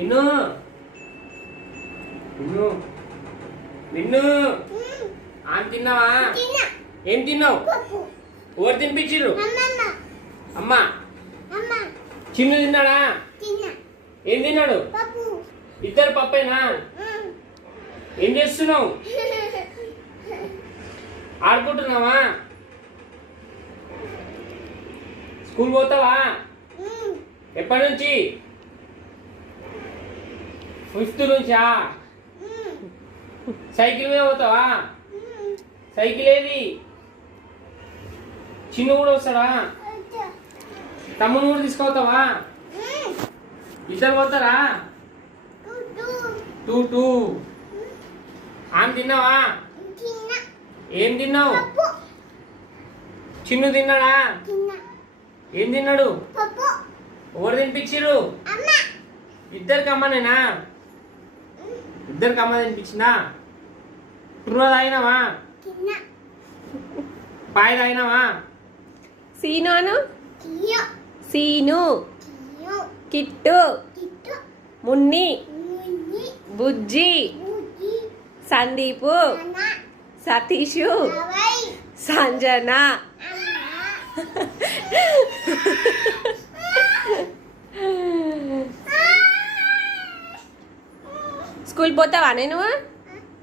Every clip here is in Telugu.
నిన్ను నిన్ను నిన్ను ఆమె తిన్నావా? ఏం తిన్నావు? ఎవరు తినిపించిర్రు? అమ్మ. చిన్ను తిన్నాడా? ఏం తిన్నాడు? ఇద్దరు పప్పేనా? ఏం చేస్తున్నావు? ఆడుకుంటున్నావా? స్కూల్ పోతావా? ఎప్పటి నుంచి? 5th నుంచా? సైకిల్ మీద పోతావా? సైకిల్ ఏది? చిన్ను కూడా వస్తాడా? తమ్ముడు కూడా తీసుకుపోతావా? ఇద్దరు పోతారా? 2 ఆమె తిన్నావా? ఏం తిన్నావు? చిన్ను తిన్నాడా? ఏం తిన్నాడు? ఎవరు తినిపించిర్రు? ఇద్దరికి అమ్మనేనా? ఇద్దరికి అమ్మ తినిపించినా? టుర్ర తాగినావా? పాయ తాగినావా? సీను సీను కిట్టు మున్ని బుజ్జి సందీపు సతీషు సంజన స్కూల్ పోతావా? నేను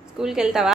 స్కూల్కి వెళ్తావా?